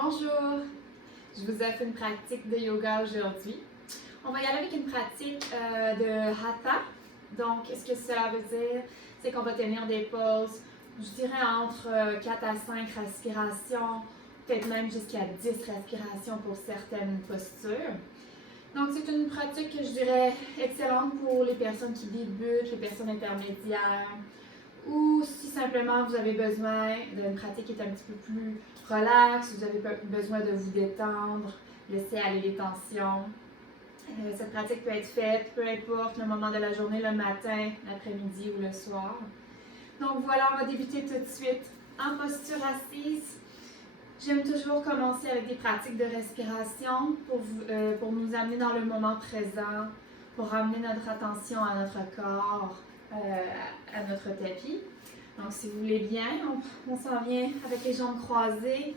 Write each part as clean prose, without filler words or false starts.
Bonjour! Je vous ai fait une pratique de yoga aujourd'hui. On va y aller avec une pratique de Hatha. Donc, ce que cela veut dire, c'est qu'on va tenir des pauses, je dirais entre 4 à 5 respirations, peut-être même jusqu'à 10 respirations pour certaines postures. Donc, c'est une pratique que je dirais excellente pour les personnes qui débutent, les personnes intermédiaires, ou si simplement vous avez besoin d'une pratique qui est un petit peu plus relaxe, vous avez besoin de vous détendre, laisser aller les tensions. Cette pratique peut être faite peu importe le moment de la journée, le matin, l'après-midi ou le soir. Donc voilà, on va débuter tout de suite en posture assise. J'aime toujours commencer avec des pratiques de respiration pour nous amener dans le moment présent, pour ramener notre attention à notre corps, à notre tapis. Donc, si vous voulez bien, on s'en vient avec les jambes croisées,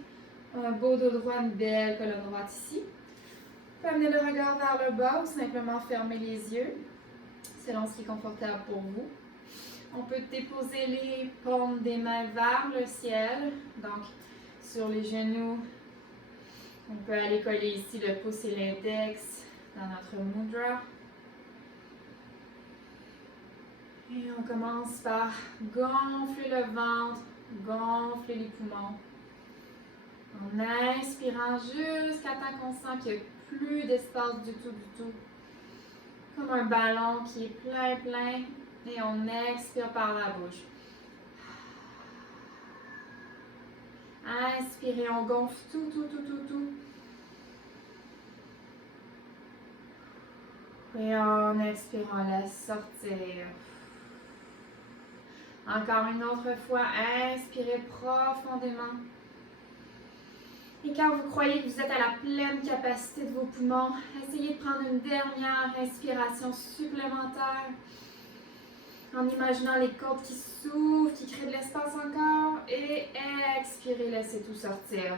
un beau dos droit, une belle colonne droite ici. Vous pouvez amener le regard vers le bas ou simplement fermer les yeux, selon ce qui est confortable pour vous. On peut déposer les paumes des mains vers le ciel, donc sur les genoux. On peut aller coller ici le pouce et l'index dans notre mudra. Et on commence par gonfler le ventre, gonfler les poumons. En inspirant jusqu'à temps qu'on sent qu'il n'y a plus d'espace du tout. Comme un ballon qui est plein. Et on expire par la bouche. Inspirez, on gonfle tout. Et en expirant, laisse sortir. Encore une autre fois, inspirez profondément. Et quand vous croyez que vous êtes à la pleine capacité de vos poumons, essayez de prendre une dernière inspiration supplémentaire en imaginant les côtes qui s'ouvrent, qui créent de l'espace encore. Et expirez, laissez tout sortir.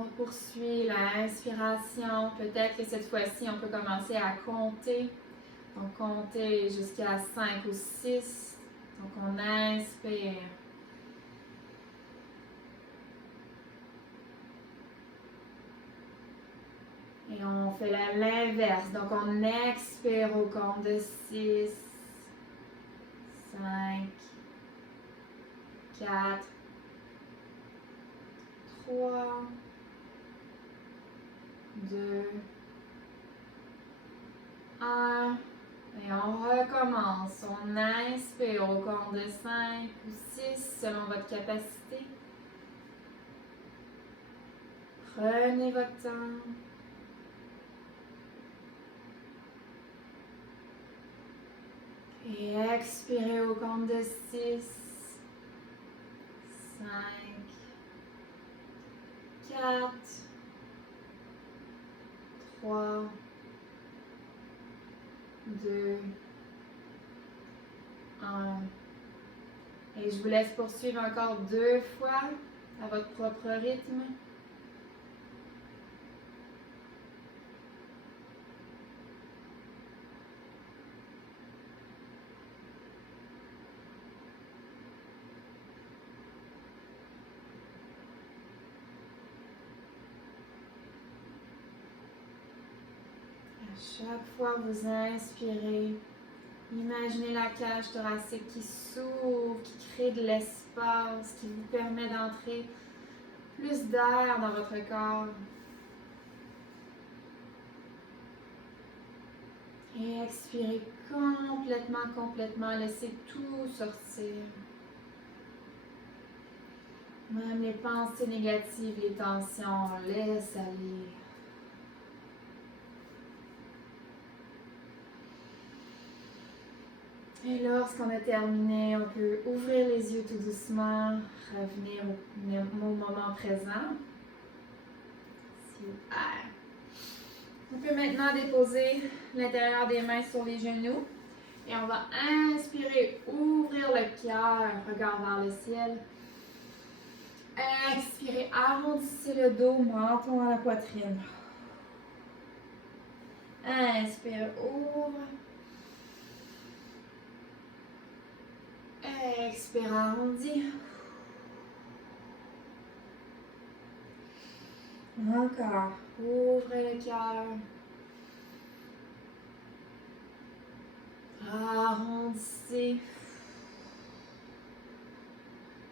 On poursuit l'inspiration. Peut-être que cette fois-ci, on peut commencer à compter. Donc, compter jusqu'à 5 ou 6. Donc, on inspire. Et on fait l'inverse. Donc, on expire au compte de 6, 5, 4, 3, 2, 1. Et on recommence. On inspire au compte de 5 ou 6 selon votre capacité. Prenez votre temps. Et expirez au compte de 6, 5, 4, 3, 2, 1. Et je vous laisse poursuivre encore 2 fois à votre propre rythme. Chaque fois que vous inspirez, imaginez la cage thoracique qui s'ouvre, qui crée de l'espace, qui vous permet d'entrer plus d'air dans votre corps. Et expirez complètement, laissez tout sortir. Même les pensées négatives, les tensions, laisse aller. Et lorsqu'on a terminé, on peut ouvrir les yeux tout doucement, revenir au moment présent. Super. On peut maintenant déposer l'intérieur des mains sur les genoux. Et on va inspirer, ouvrir le cœur, regard vers le ciel. Expirez, arrondissez le dos, menton à la poitrine. Inspire, ouvre. Expire, arrondi. Encore. Ouvrez le cœur. Arrondissez.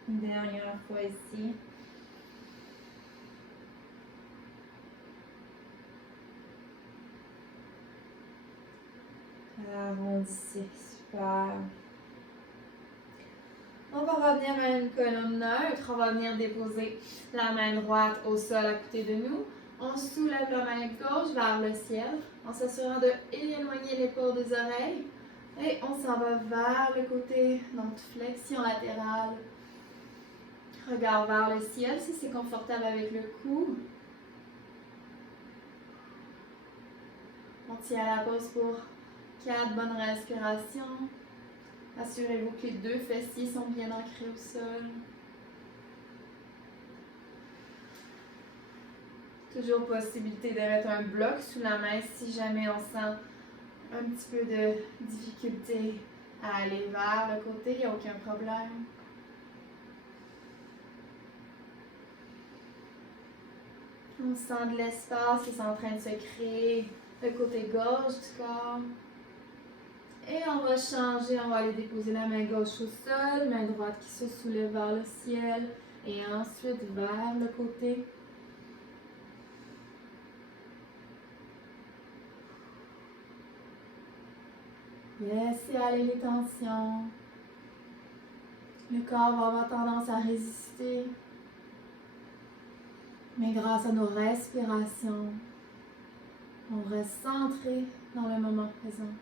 Une dernière fois ici. Arrondissez. Super. On va revenir à une colonne neutre. On va venir déposer la main droite au sol à côté de nous. On soulève la main gauche vers le ciel en s'assurant de éloigner l'épaule des oreilles. Et on s'en va vers le côté, donc flexion latérale. Regard vers le ciel si c'est confortable avec le cou. On tient la pause pour 4 bonnes respirations. Assurez-vous que les 2 fessiers sont bien ancrés au sol. Toujours possibilité de mettre un bloc sous la main si jamais on sent un petit peu de difficulté à aller vers le côté, il n'y a aucun problème. On sent de l'espace qui est en train de se créer le côté gauche du corps. Et on va changer, on va aller déposer la main gauche au sol, main droite qui se soulève vers le ciel et ensuite vers le côté. Laissez aller les tensions. Le corps va avoir tendance à résister. Mais grâce à nos respirations, on reste centré dans le moment présent.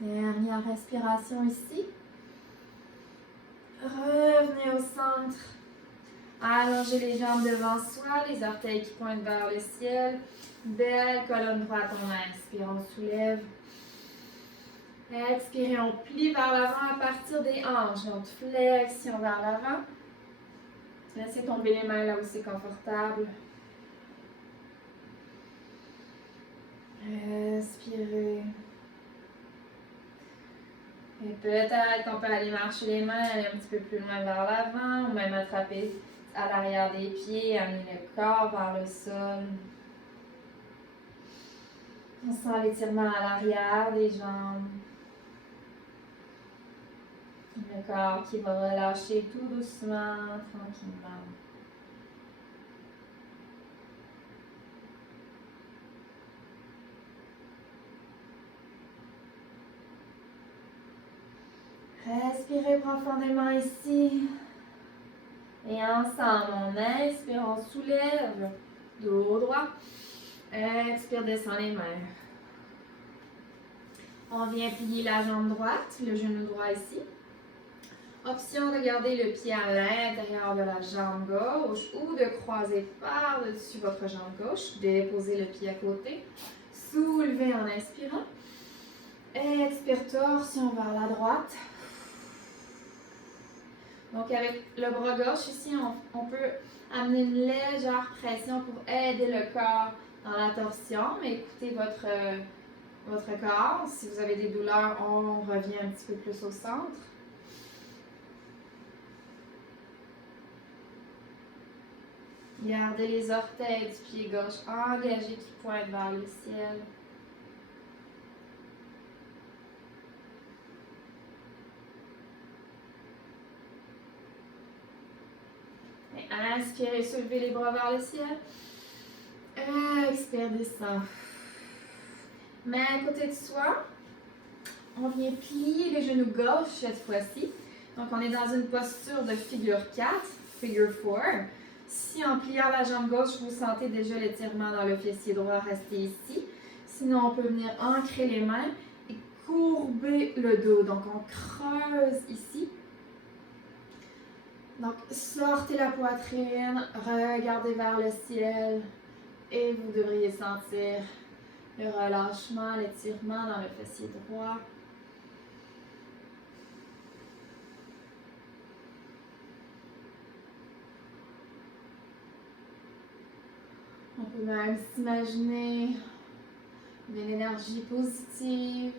Dernière respiration ici. Revenez au centre. Allongez les jambes devant soi, les orteils qui pointent vers le ciel. Belle colonne droite, on inspire, on soulève. Expirez, on plie vers l'avant à partir des hanches. Donc, flexion vers l'avant. Laissez tomber les mains là où c'est confortable. Respirez. Et peut-être qu'on peut aller marcher les mains, aller un petit peu plus loin vers l'avant, ou même attraper à l'arrière des pieds, amener le corps vers le sol. On sent l'étirement à l'arrière des jambes. Le corps qui va relâcher tout doucement, tranquillement. Respirez profondément ici. Et ensemble, on inspire, on soulève. Dos droit. Expire, descend les mains. On vient plier la jambe droite, le genou droit ici. Option de garder le pied à l'intérieur de la jambe gauche ou de croiser par-dessus votre jambe gauche. Déposez le pied à côté. Soulevez en inspirant. Expire, torsion vers la droite. Donc avec le bras gauche ici, on peut amener une légère pression pour aider le corps dans la torsion. Mais écoutez votre corps. Si vous avez des douleurs, on revient un petit peu plus au centre. Gardez les orteils du pied gauche engagés qui pointent vers le ciel. Et inspirez, soulevez les bras vers le ciel. Expire, descend. Main à côté de soi. On vient plier les genoux gauche cette fois-ci. Donc, on est dans une posture de figure 4, figure 4. Si en pliant la jambe gauche, vous sentez déjà l'étirement dans le fessier droit, restez ici. Sinon, on peut venir ancrer les mains et courber le dos. Donc, on creuse ici. Donc, sortez la poitrine, regardez vers le ciel et vous devriez sentir le relâchement, l'étirement dans le fessier droit. On peut même s'imaginer de l'énergie positive.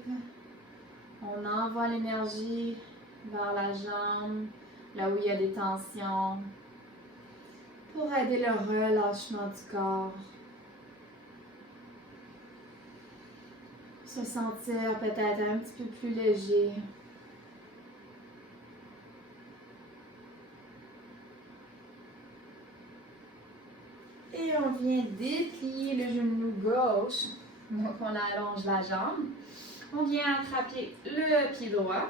On envoie l'énergie vers la jambe, là où il y a des tensions, pour aider le relâchement du corps. Se sentir peut-être un petit peu plus léger. Et on vient déplier le genou gauche. Donc on allonge la jambe. On vient attraper le pied droit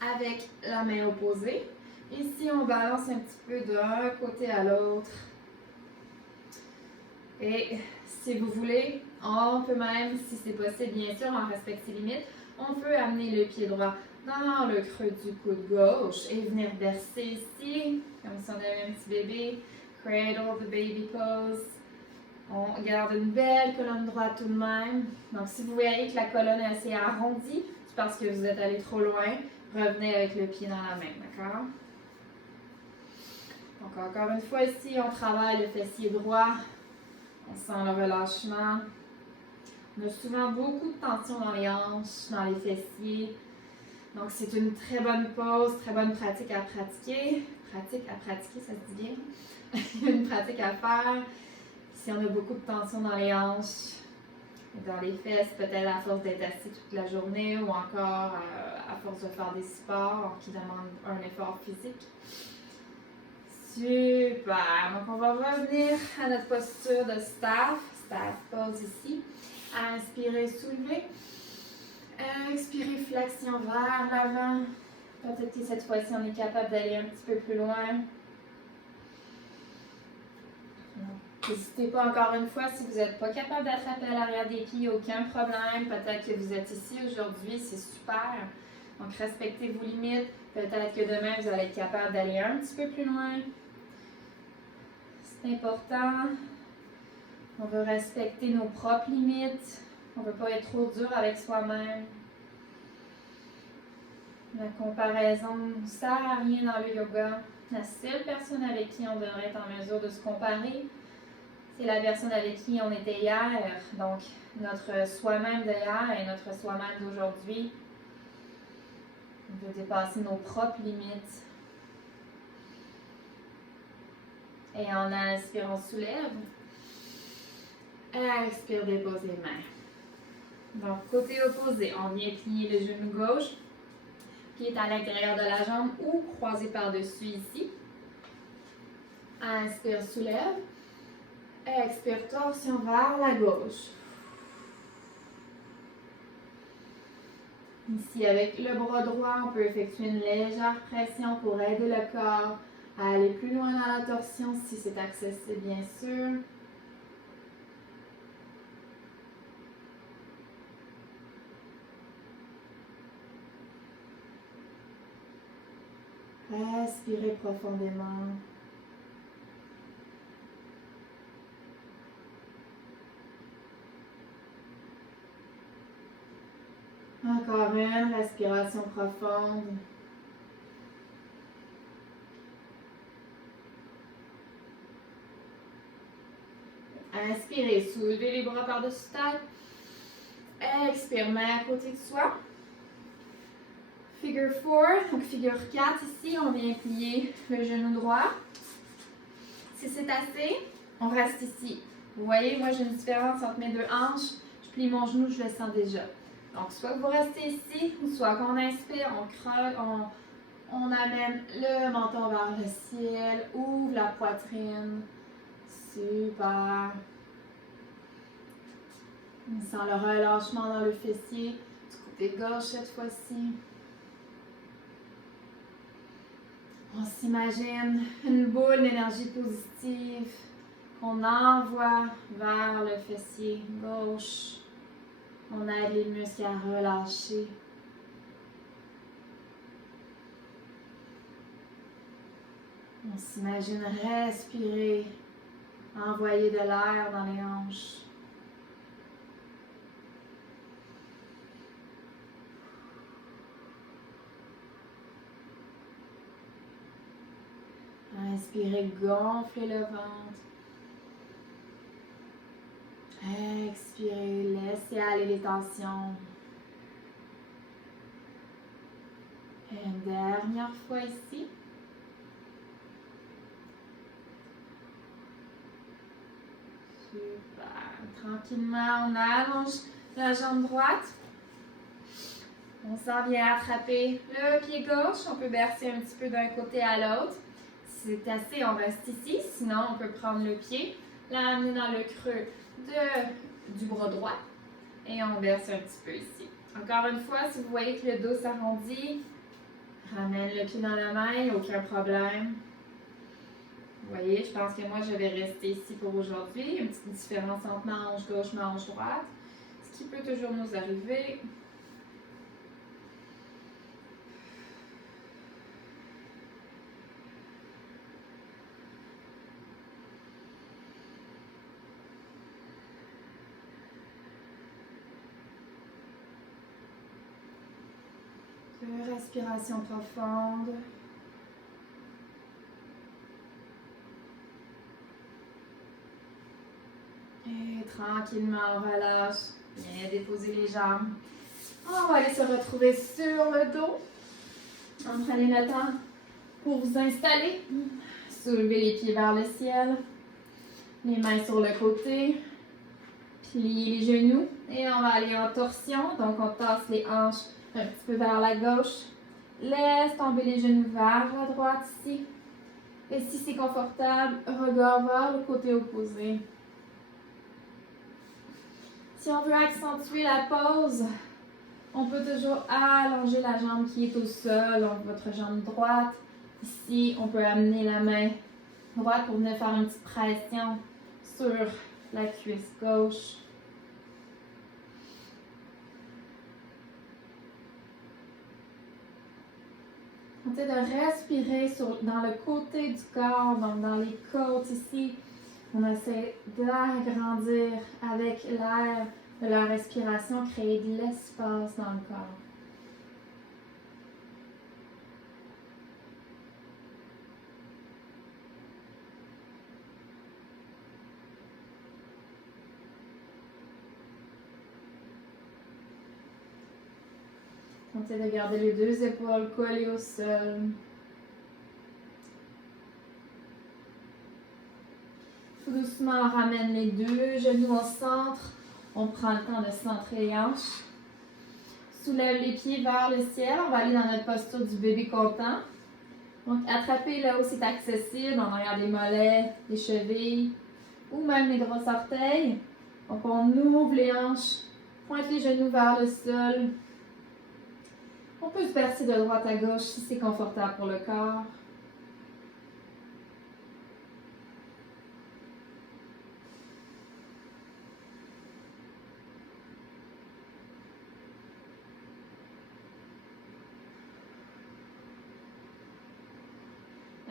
avec la main opposée. Ici, on balance un petit peu d'un côté à l'autre. Et si vous voulez, on peut même, si c'est possible, bien sûr, on respecte ses limites, on peut amener le pied droit dans le creux du coude gauche et venir bercer ici, comme si on avait un petit bébé. Cradle the baby pose. On garde une belle colonne droite tout de même. Donc, si vous voyez que la colonne est assez arrondie, c'est parce que vous êtes allé trop loin. Revenez avec le pied dans la main, d'accord? Donc, encore une fois, ici, on travaille le fessier droit. On sent le relâchement. On a souvent beaucoup de tension dans les hanches, dans les fessiers. Donc, c'est une très bonne pause, très bonne pratique à pratiquer. Pratique à pratiquer, ça se dit bien. Une pratique à faire. Si on a beaucoup de tension dans les hanches, dans les fesses, peut-être à force d'être assis toute la journée ou encore à force de faire des sports qui demandent un effort physique. Super! Donc, on va revenir à notre posture de staff pose ici. Inspirez, soulevez. Expirez, flexion vers l'avant. Peut-être que cette fois-ci, on est capable d'aller un petit peu plus loin. N'hésitez pas encore une fois, si vous n'êtes pas capable d'attraper à l'arrière des pieds, aucun problème. Peut-être que vous êtes ici aujourd'hui, c'est super. Donc, respectez vos limites. Peut-être que demain, vous allez être capable d'aller un petit peu plus loin. C'est important. On veut respecter nos propres limites. On ne veut pas être trop dur avec soi-même. La comparaison ne sert à rien dans le yoga. La seule personne avec qui on devrait être en mesure de se comparer, c'est la personne avec qui on était hier. Donc, notre soi-même d'hier et notre soi-même d'aujourd'hui. On veut dépasser nos propres limites. Et en inspirant, on soulève. Expire, dépose les mains. Donc, côté opposé, on vient plier le genou gauche, qui est à l'intérieur de la jambe ou croisé par-dessus ici. Inspire, soulève. Expire, torsion vers la gauche. Ici, avec le bras droit, on peut effectuer une légère pression pour aider le corps à aller plus loin dans la torsion si c'est accessible, bien sûr. Respirez profondément. Encore une respiration profonde. Inspirez, soulevez les bras par-dessus tête. Expire, main à côté de soi. Figure 4, donc figure 4 ici, on vient plier le genou droit. Si c'est assez, on reste ici. Vous voyez, moi j'ai une différence entre mes deux hanches. Je plie mon genou, je le sens déjà. Donc, soit vous restez ici, ou soit qu'on inspire, on creuse, on amène le menton vers le ciel, ouvre la poitrine. Super. On sent le relâchement dans le fessier, du côté gauche cette fois-ci. On s'imagine une boule d'énergie positive qu'on envoie vers le fessier gauche. On aide les muscles à relâcher. On s'imagine respirer, envoyer de l'air dans les hanches. Inspirez, gonflez le ventre. Expirez, laissez aller les tensions. Une dernière fois ici. Super. Tranquillement, on allonge la jambe droite. On s'en vient attraper le pied gauche. On peut bercer un petit peu d'un côté à l'autre. Si c'est assez, on reste ici. Sinon, on peut prendre le pied, l'amener dans le creux du bras droit. Et on berce un petit peu ici. Encore une fois, si vous voyez que le dos s'arrondit, ramène le pied dans la main, il n'y a aucun problème. Vous voyez, je pense que moi, je vais rester ici pour aujourd'hui. Une petite différence entre manche gauche, manche droite. Ce qui peut toujours nous arriver. Respiration profonde. Et tranquillement, on relâche. Bien déposer les jambes. On va aller se retrouver sur le dos. En prenez le temps pour vous installer. Soulevez les pieds vers le ciel. Les mains sur le côté. Pliez les genoux. Et on va aller en torsion. Donc, on tasse les hanches un petit peu vers la gauche. Laisse tomber les genoux vers la droite ici. Et si c'est confortable, regard vers le côté opposé. Si on veut accentuer la pause, on peut toujours allonger la jambe qui est au sol, donc votre jambe droite. Ici, on peut amener la main droite pour venir faire une petite pression sur la cuisse gauche. Tentez de respirer dans le côté du corps, donc dans les côtes ici. On essaie d'agrandir avec l'air de la respiration, créer de l'espace dans le corps. Tentez de garder les deux épaules collées au sol. Tout doucement, on ramène les deux genoux au centre. On prend le temps de centrer les hanches. Soulève les pieds vers le ciel. On va aller dans notre posture du bébé content. Donc, attrapez là où c'est accessible, en arrière des mollets, des chevilles ou même les gros orteils. Donc, on ouvre les hanches, pointe les genoux vers le sol. On peut se bercer de droite à gauche si c'est confortable pour le corps.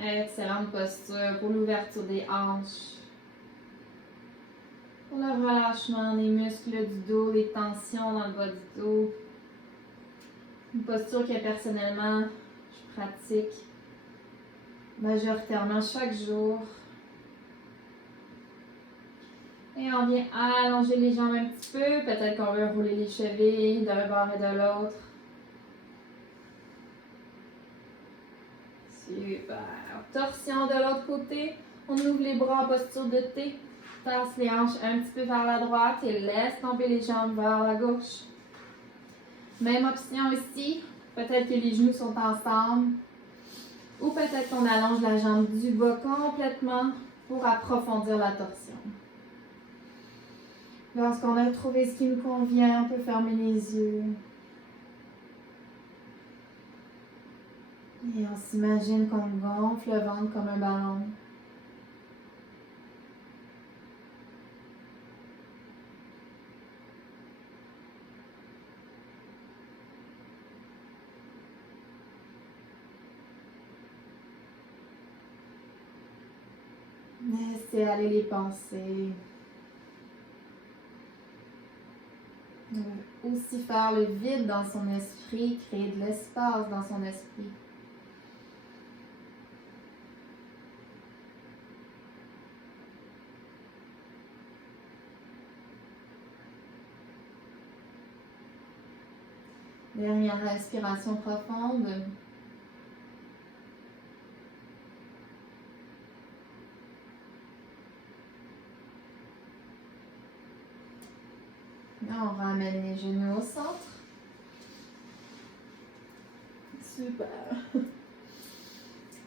Excellente posture pour l'ouverture des hanches. Pour le relâchement des muscles du dos, les tensions dans le bas du dos. Une posture que personnellement, je pratique majoritairement chaque jour. Et on vient allonger les jambes un petit peu. Peut-être qu'on veut rouler les chevilles d'un bord et de l'autre. Super. Torsion de l'autre côté. On ouvre les bras en posture de T. Tasse les hanches un petit peu vers la droite et laisse tomber les jambes vers la gauche. Même option ici. Peut-être que les genoux sont ensemble. Ou peut-être qu'on allonge la jambe du bas complètement pour approfondir la torsion. Lorsqu'on a trouvé ce qui nous convient, on peut fermer les yeux. Et on s'imagine qu'on gonfle le ventre comme un ballon. Laissez aller les pensées. Aussi faire le vide dans son esprit, créer de l'espace dans son esprit. Dernière respiration profonde. Là, on ramène les genoux au centre. Super.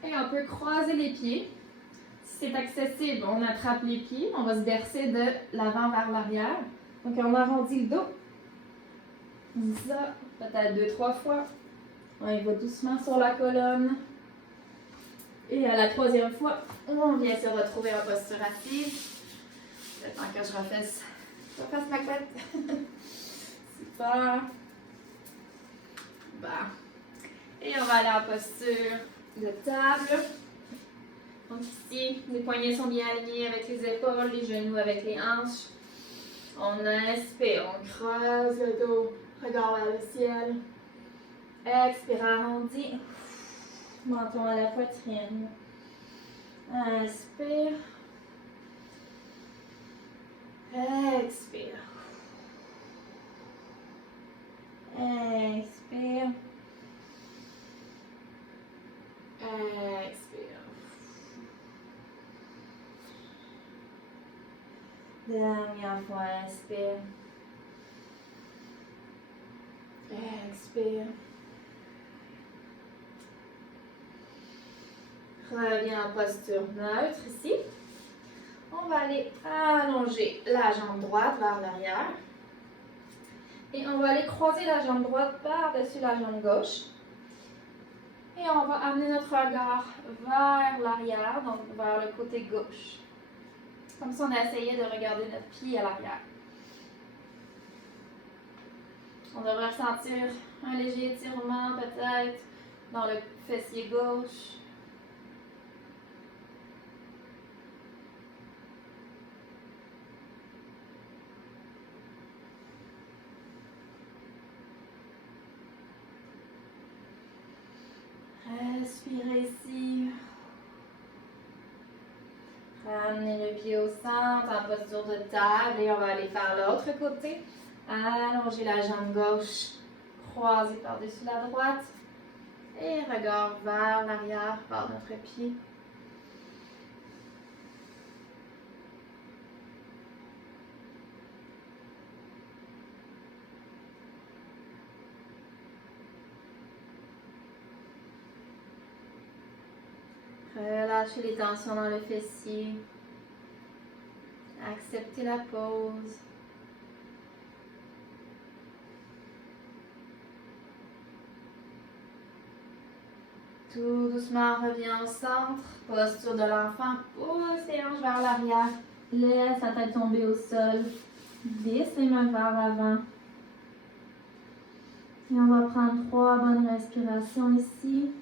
Et on peut croiser les pieds. Si c'est accessible, on attrape les pieds. On va se bercer de l'avant vers l'arrière. Donc, on arrondit le dos. Ça, peut-être 2-3 fois. On y va doucement sur la colonne. Et à la 3e fois, on vient se retrouver en posture assise. Le temps que je refasse ma couette. Super. Bon. Et on va aller en posture de table. Donc ici, les poignets sont bien alignés avec les épaules, les genoux avec les hanches. On inspire, on creuse le dos, regard vers le ciel. Expire, arrondi. Menton à la poitrine. Inspire. Expire. Expire. Expire. Dernière fois, inspire. Expire. Reviens en posture neutre ici. On va aller allonger la jambe droite vers l'arrière. Et on va aller croiser la jambe droite par-dessus la jambe gauche. Et on va amener notre regard vers l'arrière, donc vers le côté gauche. Comme si on essayait de regarder notre pied à l'arrière. On devrait ressentir un léger étirement peut-être dans le fessier gauche. Respirez ici. Ramenez le pied au centre en posture de table et on va aller faire l'autre côté. Allongez la jambe gauche, croisez par-dessus la droite et regard vers l'arrière par notre pied. Relâchez les tensions dans le fessier. Acceptez la pause. Tout doucement, reviens au centre. Posture de l'enfant. Pousse les hanches vers l'arrière. Laisse la tête tomber au sol. Glisse les mains vers l'avant. Et on va prendre 3 bonnes respirations ici.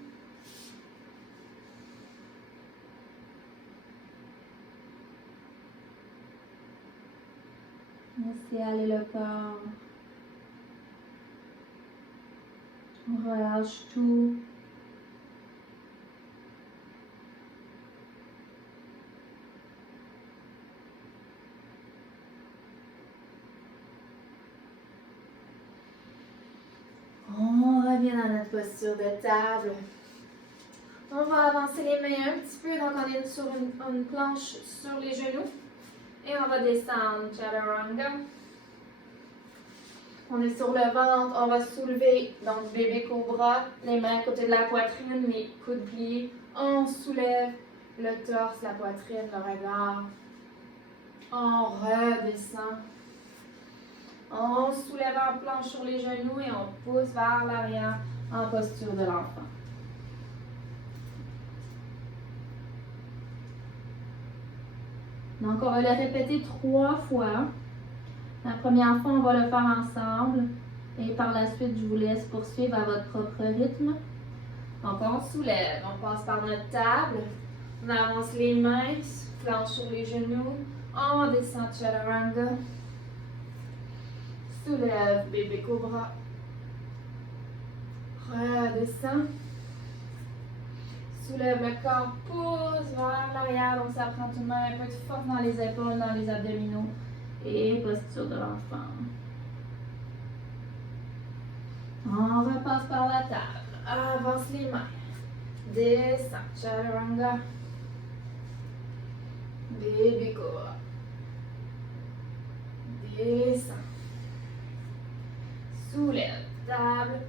Laissez aller le corps. On relâche tout. On revient dans notre posture de table. On va avancer les mains un petit peu, donc on est sur une planche sur les genoux. Et on va descendre, Chaturanga. On est sur le ventre, on va soulever, donc bébé cobra, les mains à côté de la poitrine, les coudes pliés. On soulève le torse, la poitrine, le regard. On redescend. On soulève en planche sur les genoux et on pousse vers l'arrière en posture de l'enfant. Donc, on va le répéter 3 fois. La première fois, on va le faire ensemble. Et par la suite, je vous laisse poursuivre à votre propre rythme. Donc, on soulève. On passe par notre table. On avance les mains, planche sur les genoux. On descend Chaturanga. Soulève, bébé cobra. Redescend. Soulève le corps, pousse vers l'arrière. Donc, ça prend tout de même un peu de force dans les épaules, dans les abdominaux. Et posture de l'enfant. On On repasse par la table. Avance les mains. Descends. Chaturanga. Baby Cobra. Descends. Soulève. Table.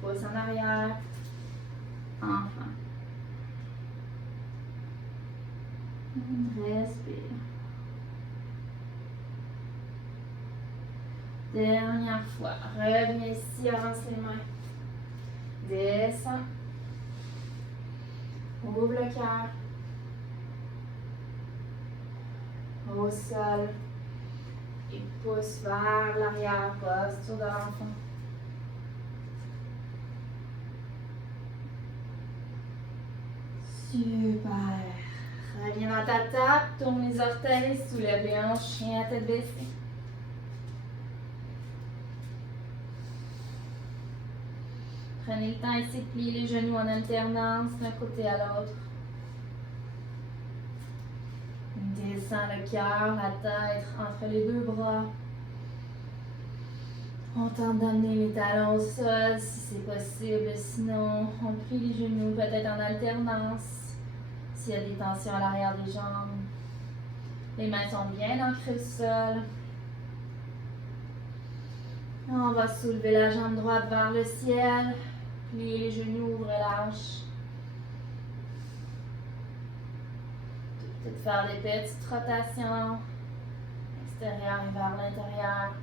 Pousse en arrière. Enfant. Respire. Dernière fois. Reviens ici, avance les mains. Descends. Ouvre le cœur. Au sol. Et pousse vers l'arrière. Posture de l'enfant. Super. Reviens dans ta table. Tourne les orteils. Soulève les hanches. Chien à tête baissée. Prenez le temps ici de plier les genoux en alternance d'un côté à l'autre. Descends le cœur, la tête entre les deux bras. On tente d'amener les talons au sol si c'est possible. Sinon, on plie les genoux peut-être en alternance. S'il y a des tensions à l'arrière des jambes. Les mains sont bien ancrées au sol. On va soulever la jambe droite vers le ciel. Plier les genoux, ouvre et lâche. Peut-être faire des petites rotations. Extérieur et vers l'intérieur.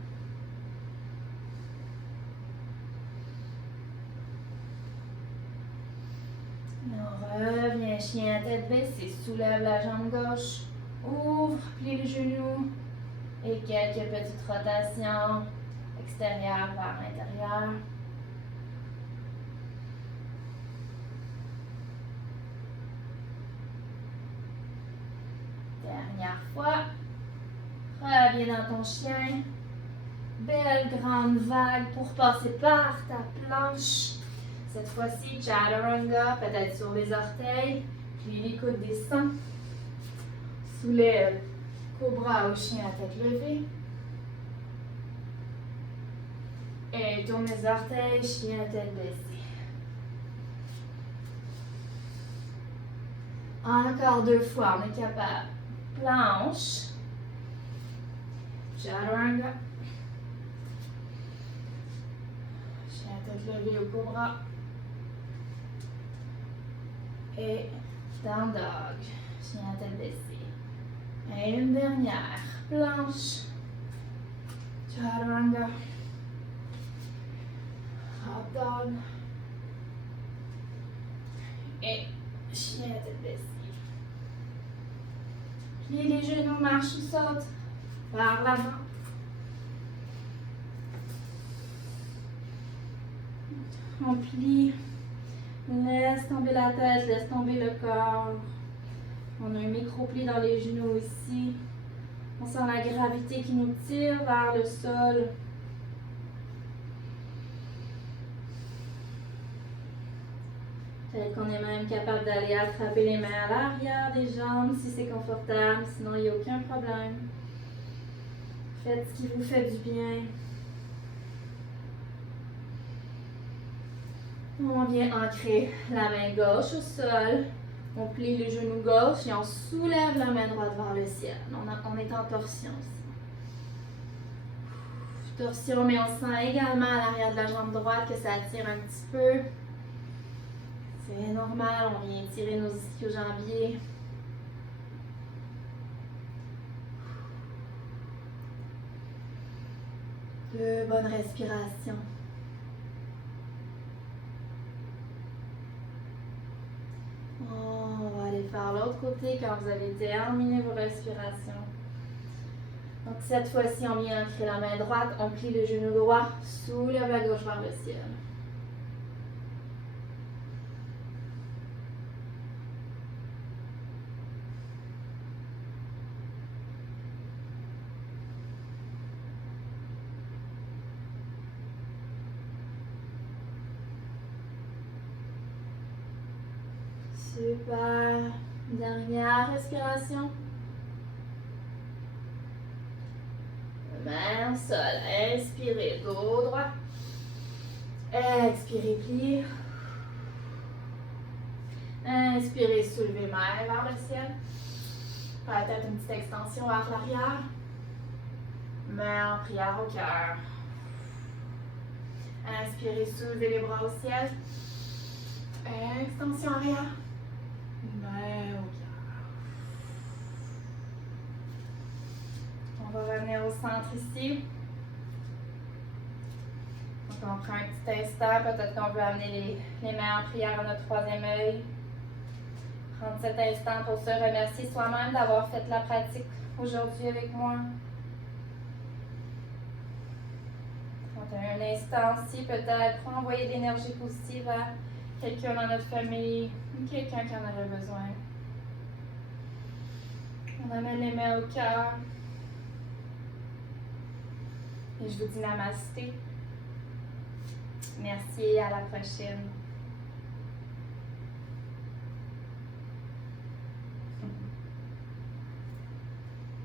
On revient, chien à tête baissée. Soulève la jambe gauche. Ouvre, plie les genoux. Et quelques petites rotations. Extérieur vers l'intérieur. Dernière fois. Reviens dans ton chien. Belle grande vague pour passer par ta planche. Cette fois-ci, Chaturanga, peut-être sur les orteils. Puis les coudes descendent. Soulève. Cobra au chien à tête levée. Et tourne les orteils, chien à tête baissée. Encore 2 fois, on est capable. Planche. Chaturanga. Chien à tête levée au cobra. Et down dog. Chien à tête baissée. Et une dernière. Planche. Chaturanga. Hop dog. Et chien à tête baissée. Plie les genoux, marche ou saute. Vers l'avant. On plie. Laisse tomber la tête, laisse tomber le corps. On a un micro-pli dans les genoux ici. On sent la gravité qui nous tire vers le sol. Peut-être qu'on est même capable d'aller attraper les mains à l'arrière des jambes si c'est confortable. Sinon, il n'y a aucun problème. Faites ce qui vous fait du bien. On vient ancrer la main gauche au sol. On plie le genou gauche et on soulève la main droite vers le ciel. On est en torsion ici. Torsion, mais on sent également à l'arrière de la jambe droite que ça tire un petit peu. C'est normal, on vient tirer nos ischio-jambiers. Deux bonnes respirations. On va aller faire l'autre côté quand vous avez terminé vos respirations. Donc cette fois-ci, on vient ancrer la main droite, on plie le genou droit, soulève la gauche vers le ciel. Super. Dernière respiration. Main au sol. Inspirez. Dos droit. Expirez. Inspirez, pliez. Inspirez, soulevez main vers le ciel. Peut-être une petite extension vers l'arrière. Main en prière au cœur. Inspirez, soulevez les bras au ciel. Extension arrière. Main au cœur. On va revenir au centre ici. Donc on prend un petit instant, peut-être qu'on veut amener les mains en prière à notre troisième œil. Prendre cet instant pour se remercier soi-même d'avoir fait la pratique aujourd'hui avec moi. Prendre un instant aussi, peut-être pour envoyer de l'énergie positive à quelqu'un dans notre famille ou quelqu'un qui en aurait besoin. On amène les mains au cœur. Et je vous dis namasté. Merci et à la prochaine.